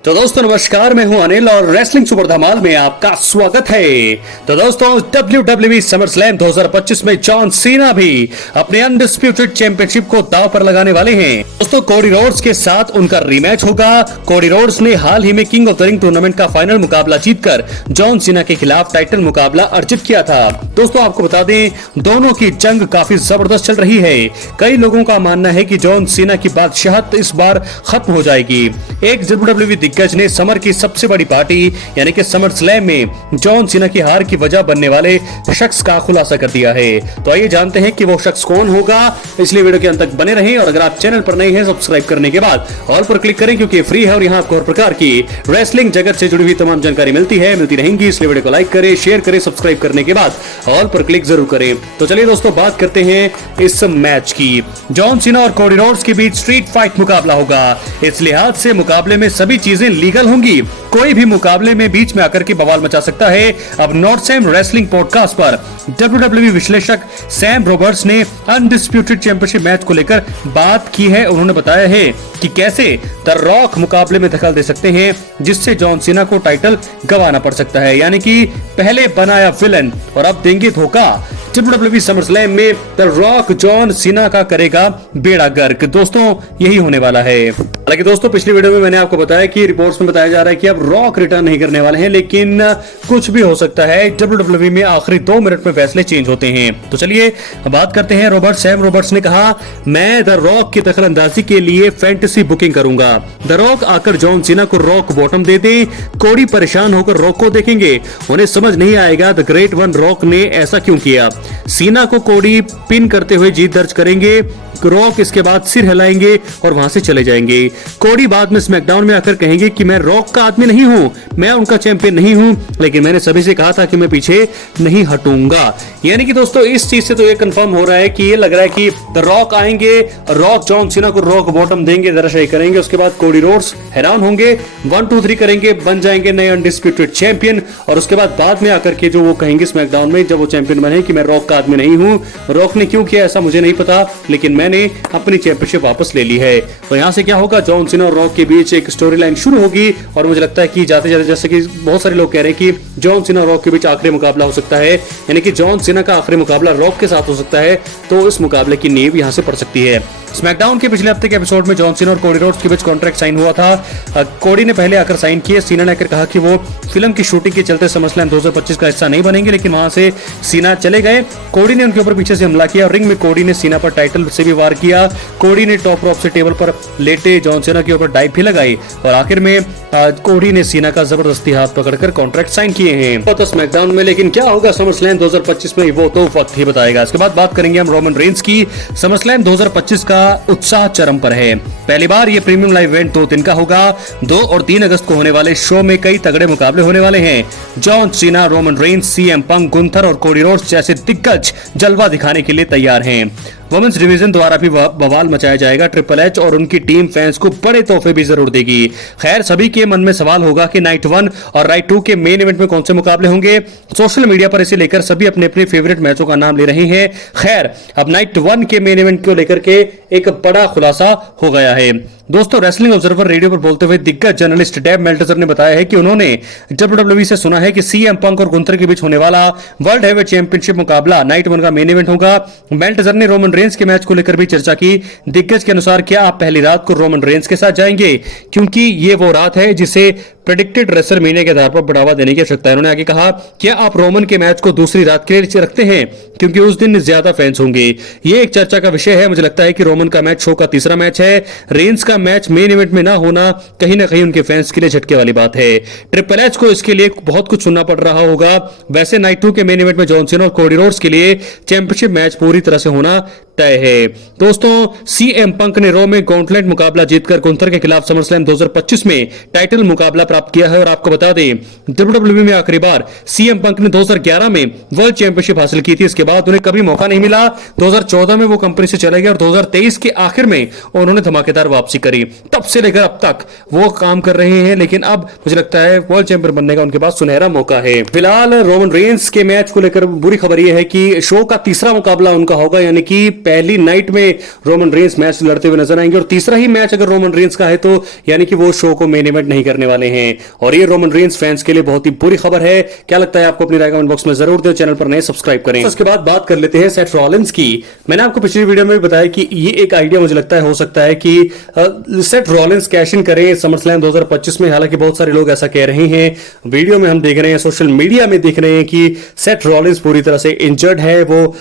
तो दोस्तों नमस्कार, मैं हूं अनिल और रेसलिंग सुपर धमाल में आपका स्वागत है। तो दोस्तों WWE समरस्लैम 2025 में जॉन सीना भी अपने अनडिस्प्यूटेड चैंपियनशिप को दांव पर लगाने वाले हैं। दोस्तों कोडी रोड्स के साथ उनका रीमैच होगा। कोडी रोड्स ने हाल ही में king of the ring tournament का फाइनल मुकाबला जीतकर जॉन सीना के खिलाफ टाइटल मुकाबला अर्जित किया था। दोस्तों आपको बता दें, दोनों की जंग काफी जबरदस्त चल रही है। कई लोगों का मानना है कि जॉन सीना की बादशाहत इस बार खत्म हो जाएगी। एक WWE दिग्गज ने समर की सबसे बड़ी पार्टी यानी कि समर स्लैम में जॉन सीना की हार की वजह बनने वाले शख्स का खुलासा कर दिया है। तो आइए जानते हैं कि वो शख्स कौन होगा, इसलिए वीडियो के अंत तक बने रहें। और अगर आप चैनल पर नए हैं, सब्सक्राइब करने के बाद ऑल पर क्लिक करें, क्योंकि फ्री है और यहाँ आपको हर प्रकार की रेसलिंग जगत से जुड़ी हुई तमाम जानकारी मिलती रहेंगी। इसलिए वीडियो को लाइक करें, शेयर करें, सब्सक्राइब करने के बाद ऑल पर क्लिक जरूर करें। तो चलिए दोस्तों बात करते हैं इस मैच की। जॉन सीना और कोडी रोड्स के बीच स्ट्रीट फाइट मुकाबला होगा। इस लिहाज से मुकाबले में सभी चीजें लीगल होंगी। कोई भी मुकाबले में बीच में आकर के बवाल मचा सकता है। अब नॉर्थ सैम रेसलिंग पॉडकास्ट पर WWE विश्लेषक सैम रॉबर्ट्स ने अनडिस्प्यूटेड चैंपियनशिप मैच को लेकर बात की है। उन्होंने बताया है कि कैसे द रॉक मुकाबले में दखल दे सकते हैं, जिससे जॉन सीना को टाइटल गंवाना पड़ सकता है। यानी कि पहले बनाया विलन और अब देंगे धोखा। WWE समरस्लैम में द रॉक जॉन सीना का करेगा बेड़ा गर्क। दोस्तों यही होने वाला है। हालांकि दोस्तों पिछली वीडियो में मैंने आपको बताया कि रिपोर्ट्स में बताया जा रहा है कि अब रॉक रिटर्न नहीं करने वाले हैं, लेकिन कुछ भी हो सकता है। WWE में आखिरी 2 मिनट में फैसले चेंज होते हैं। तो चलिए बात करते हैं। सैम रॉबर्ट्स ने कहा, मैं द रॉक की दखल अंदाजी के लिए फैंटेसी बुकिंग करूंगा। द रॉक आकर जॉन सीना को रॉक बॉटम दे दे। कोडी परेशान होकर रॉक को देखेंगे, उन्हें समझ नहीं आएगा द ग्रेट वन रॉक ने ऐसा क्यों किया। सीना को कोडी पिन करते हुए जीत दर्ज करेंगे। रॉक इसके बाद सिर हिलाएंगे और वहां से चले जाएंगे। कोडी बाद में स्मैकडाउन में आकर कहेंगे कि मैं रॉक का आदमी नहीं हूं, मैं उनका चैंपियन नहीं हूं, लेकिन मैंने सभी से कहा था कि मैं पीछे नहीं हटूंगा। यानी कि दोस्तों इस चीज से तो ये कंफर्म हो रहा है कि ये लग रहा है कि द रॉक आएंगे, रॉक जॉन सीना को रॉक बॉटम देंगे, दरअसल करेंगे। उसके बाद कोडी रोड्स हैरान होंगे, 1 2 3 करेंगे, बन जाएंगे नए अनडिस्प्यूटेड चैंपियन। और उसके बाद में आकर के जो वो कहेंगे स्मैकडाउन में, जब वो चैंपियन बने, कि मैं रॉक का आदमी नहीं हूं। रॉक ने क्यों किया ऐसा मुझे नहीं पता, लेकिन मैंने अपनी चैंपियनशिप वापस ले ली है। तो यहां से क्या होगा, जॉन सीना और रॉक के बीच एक स्टोरी लाइन शुरू होगी। और मुझे लगता है कि जाते जाते, जैसे कि बहुत सारे लोग कह रहे हैं कि जॉन सीना और रॉक के बीच आखिरी मुकाबला हो सकता है, यानी कि जॉन सीना का आखिरी मुकाबला रॉक के साथ हो सकता है। तो इस मुकाबले की नींव यहां से पड़ सकती है। स्मैकडाउन के पिछले हफ्ते के एपिसोड में जॉन सीना और कोडी रोड्स के बीच कॉन्ट्रैक्ट साइन हुआ था। कोडी ने पहले आकर साइन किए। सीना ने आकर कहा कि वो फिल्म की शूटिंग के चलते समरस्लैम 2025 का हिस्सा नहीं बनेंगे, लेकिन वहां से सीना चले गए। कोडी ने उनके ऊपर पीछे से हमला किया और रिंग में कोडी ने सीना पर टाइटल से भी वार किया। कोडी ने टॉप रॉप से टेबल पर लेटे जॉन सीना के ऊपर डाइव भी लगाई और आखिर में कोडी ने सीना का जबरदस्ती हाथ पकड़कर कॉन्ट्रैक्ट साइन किए हैं। तो स्मैकडाउन में लेकिन क्या होगा समरस्लैम 2025 में, वो तो वक्त ही बताएगा। इसके बाद बात करेंगे हम रोमन रेंस की। समरस्लैम 2025 का उत्साह चरम पर है। पहली बार ये प्रीमियम लाइव इवेंट 2 दिन का होगा। 2 और 3 अगस्त को होने वाले शो में कई तगड़े मुकाबले होने वाले हैं। John Cena, Roman Reigns, CM Punk, Gunther और कोडी रोड्स जैसे दिग्गज जलवा दिखाने के लिए तैयार हैं। वुमेन्स डिवीजन द्वारा भी बवाल मचाया जाएगा। ट्रिपल एच और उनकी टीम फैंस को बड़े तोहफे भी जरूर देगी। खैर सभी के मन में सवाल होगा कि नाइट 1 और नाइट 2 के मेन इवेंट में कौन से मुकाबले होंगे। सोशल मीडिया पर इसे लेकर सभी अपने अपने फेवरेट मैचों का नाम ले रहे हैं। खैर अब नाइट 1 के मेन इवेंट को लेकर के एक बड़ा खुलासा हो गया है। दोस्तों रेसलिंग ऑब्जर्वर रेडियो पर बोलते हुए दिग्गज जर्नलिस्ट डेव मेल्टजर ने बताया है कि उन्होंने WWE से सुना है कि सीएम पंक और गुंथर के बीच होने वाला वर्ल्ड हेवीवेट चैंपियनशिप मुकाबला नाइट 1 का मेन इवेंट होगा। मेल्टजर ने रोमन रेंस के मैच को लेकर भी चर्चा की। दिग्गज के अनुसार क्या आप पहली रात को रोमन रेंस के साथ जाएंगे, क्योंकि ये वो रात है जिसे प्रेडिक्टेड रेसलमेनिया के आधार पर बढ़ावा देने की आवश्यकता है। उन्होंने आगे कहा, क्या आप रोमन के मैच को दूसरी रात के लिए रखते हैं, क्योंकि उस दिन ज्यादा फैंस होंगे। ये एक चर्चा का विषय है। मुझे लगता है कि रोमन का मैच शो का तीसरा मैच है। रेंस का मैच मेन इवेंट में ना होना कहीं ना कहीं उनके फैंस के लिए झटके वाली बात है। ट्रिपल एच को इसके लिए बहुत कुछ सुनना पड़ रहा होगा। वैसे नाइट 2 के मेन इवेंट में जॉन सीना और कोडी रोड्स के लिए चैंपियनशिप मैच पूरी तरह से होना तय है। दोस्तों सीएम पंक ने रॉ में गॉन्टलेट मुकाबला जीतकर गुंथर के खिलाफ समरस्लैम 2025 में टाइटल मुकाबला प्राप्त किया है। और आपको बता दें WWE में आखिरी बार सीएम पंक ने 2011 में वर्ल्ड चैंपियनशिप हासिल की थी। इसके बाद उन्हें कभी मौका नहीं मिला। 2014 में वो कंपनी से चले गए और 2023 के आखिर में उन्होंने धमाकेदार वापसी करी। करी, तब से लेकर अब तक वो काम कर रहे हैं, लेकिन अब मुझे लगता है वर्ल्ड चैंपियन बनने का उनके पास सुनहरा मौका है। फिलहाल रोमन रेंस के मैच को लेकर बुरी खबर यह है कि शो का तीसरा मुकाबला उनका होगा, यानी कि पहली नाइट में रोमन रेंस मैच लड़ते हुए नजर आएंगे और तीसरा ही मैच अगर रोमन रेंस का है तो यानी कि वो शो को मेन इवेंट नहीं करने वाले हैं और ये रोमन रेंस फैंस के लिए बहुत ही बुरी खबर है। क्या लगता है आपको? अपनी राय कमेंट बॉक्स में जरूर दें, चैनल पर नए सब्सक्राइब करें। उसके बाद बात कर लेते हैं सेथ रॉलिंस की। मैंने आपको पिछली वीडियो में भी बताया कि ये एक आइडिया मुझे लगता है हो सकता है कि सेथ रॉलिंस कैश इन करें समरस्लैम 2025 में। हालांकि बहुत सारे लोग ऐसा कह रहे हैं, वीडियो में हम देख रहे हैं, सोशल मीडिया में देख रहे हैं कि सेथ रॉलिंस पूरी तरह से इंजर्ड है, वो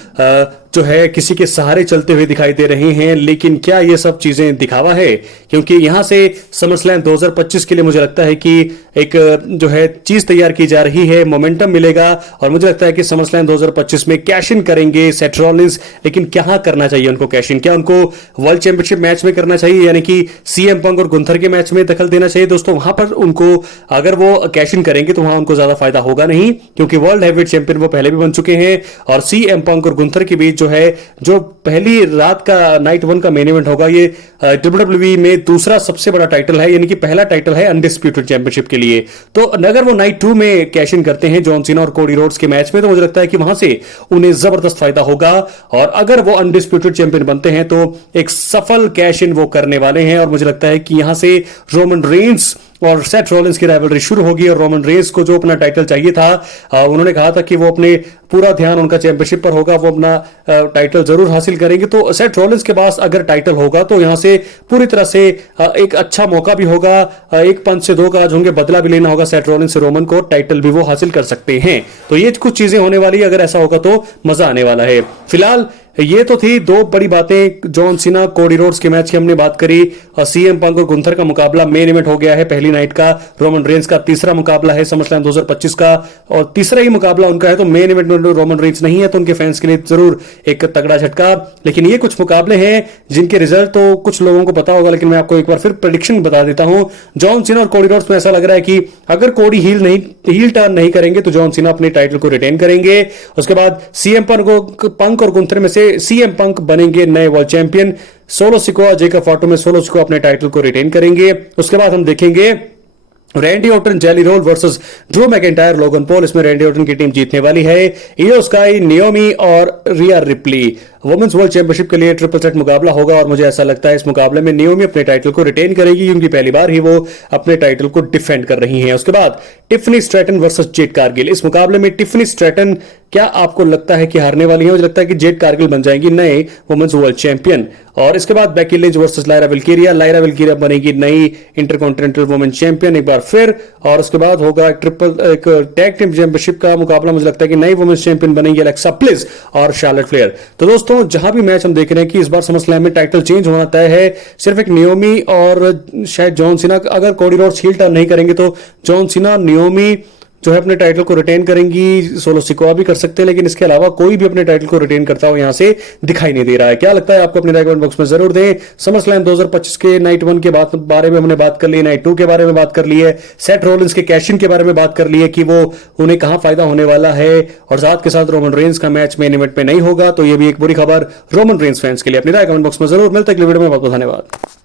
जो है किसी के सहारे चलते हुए दिखाई दे रहे हैं। लेकिन क्या ये सब चीजें दिखावा है? क्योंकि यहां से समरस्लैम 2025 के लिए मुझे लगता है कि एक जो है चीज तैयार की जा रही है, मोमेंटम मिलेगा और मुझे लगता है कि समरस्लैम 2025 में कैश इन करेंगे सेथ रॉलिंस। लेकिन क्या करना चाहिए उनको कैश इन? क्या उनको वर्ल्ड चैंपियनशिप मैच में करना चाहिए, यानी कि सीएम पंक और गुंथर के मैच में दखल देना चाहिए? दोस्तों वहां पर उनको अगर वो कैश इन करेंगे तो वहां उनको ज्यादा फायदा होगा नहीं, क्योंकि वर्ल्ड हैवीवेट चैंपियन वो पहले भी बन चुके हैं और सीएम पंक और गुंथर के बीच जो है जो पहली रात का नाइट 1 का मेन इवेंट होगा, ये WWE में दूसरा सबसे बड़ा टाइटल है, यानी कि पहला टाइटल है अनडिस्प्यूटेड चैंपियनशिप के लिए। तो अगर वो नाइट 2 में कैश इन करते हैं जॉन सीना और कोडी रोड्स के मैच में, तो मुझे लगता है कि वहां से उन्हें जबरदस्त फायदा होगा और अगर वो अनडिस्प्यूटेड चैंपियन बनते हैं तो एक सफल कैश इन वो करने वाले हैं और मुझे लगता है कि यहां से रोमन रेंस और सेथ रॉलिंस की राइवलरी शुरू होगी और रोमन रेंस को जो अपना टाइटल चाहिए था, उन्होंने कहा था कि वो अपने पूरा ध्यान उनका चैंपियनशिप पर होगा, वो अपना टाइटल जरूर हासिल करेंगे। तो सेथ रॉलिंस के पास अगर टाइटल होगा तो यहां से पूरी तरह से एक अच्छा मौका भी होगा, एक पंच से दो काज होंगे, बदला भी लेना होगा सेथ रॉलिंस से रोमन को, टाइटल भी वो हासिल कर सकते हैं। तो ये कुछ चीजें होने वाली, अगर ऐसा होगा तो मजा आने वाला है। फिलहाल ये तो थी दो बड़ी बातें, जॉन सीना कोडी रोड्स के मैच की हमने बात करी और सीएम पंक और गुंथर का मुकाबला मेन इवेंट हो गया है पहली नाइट का। रोमन रेंस का तीसरा मुकाबला है समरस्लैम 2025 का और तीसरा ही मुकाबला उनका है, तो मेन इवेंट में रोमन रेंस नहीं है, तो उनके फैंस के लिए जरूर एक तगड़ा झटका। लेकिन ये कुछ मुकाबले हैं जिनके रिजल्ट तो कुछ लोगों को पता होगा, लेकिन मैं आपको एक बार फिर प्रेडिक्शन बता देता हूं। जॉन सीना और कोडी रोड्स में ऐसा लग रहा है कि अगर कोडी हील टर्न नहीं करेंगे तो जॉन सीना अपने टाइटल को रिटेन करेंगे। उसके बाद सीएम पंक और गुंथर में से सीएम पंक बनेंगे नए world champion. Solo Sikoa Jacob Fatu में सोलो सिकोआ अपने टाइटल को रिटेन करेंगे। उसके बाद हम देखेंगे Randy Orton Jelly Roll versus Drew McIntyre Logan Paul. इसमें रैंडी ऑर्टन की टीम जीतने वाली है। इयो स्काई, नियोमी और Rhea Ripley. Women's world championship के लिए ट्रिपल सेट मुकाबला होगा और मुझे ऐसा लगता है इस मुकाबले में नियोमी अपने टाइटल को रिटेन करेगी, क्योंकि पहली बार ही वो अपने टाइटल को डिफेंड कर रही हैं। उसके बाद Tiffany Stratton versus Jade Cargill. इस मुकाबले में टिफनी स्ट्रैटन क्या आपको लगता है कि हारने वाली है? मुझे लगता है कि जेड कारगिल बन जाएंगी नए वुमेन्स वर्ल्ड चैंपियन। और इसके बाद Becky Lynch versus Lyra Valkyria. Lyra Valkyria बनेगी नई इंटरकॉन्टिनेंटल वुमेन चैंपियन एक बार फिर। और उसके बाद होगा एक टैग टीम चैंपियनशिप का मुकाबला। मुझे लगता है कि नई वुमेन्स चैंपियन बनेंगी एलेक्सा ब्लिस और शार्लेट फ्लेयर। तो दोस्तों जहां भी मैच हम देख रहे हैं कि इस बार समरस्लैम में टाइटल चेंज होना तय है। सिर्फ एक नियोमी और शायद जॉन सीना, अगर कोडी रोड्स हील टर्न नहीं करेंगे तो जॉन सीना, नियोमी जो है अपने टाइटल को रिटेन करेंगी। सोलो सिकोआ भी कर सकते हैं, लेकिन इसके अलावा कोई भी अपने टाइटल को रिटेन करता हो यहां से दिखाई नहीं दे रहा है। क्या लगता है आपको? अपने राय कमेंट बॉक्स में जरूर दें। समरस्लैम 2025 के नाइट 1 के बारे में हमने बात कर ली, नाइट 2 के बारे में बात कर ली है, सेथ रॉलिंस के कैश इन के बारे में बात कर ली है कि वो उन्हें कहां फायदा होने वाला है, और साथ के साथ रोमन रेंस का मैच मेन इवेंट में नहीं होगा, तो ये भी एक बुरी खबर रोमन रेंस फैंस के लिए। अपनी राय कमेंट बॉक्स में जरूर। मिलते हैं अगली वीडियो में। बहुत बहुत धन्यवाद।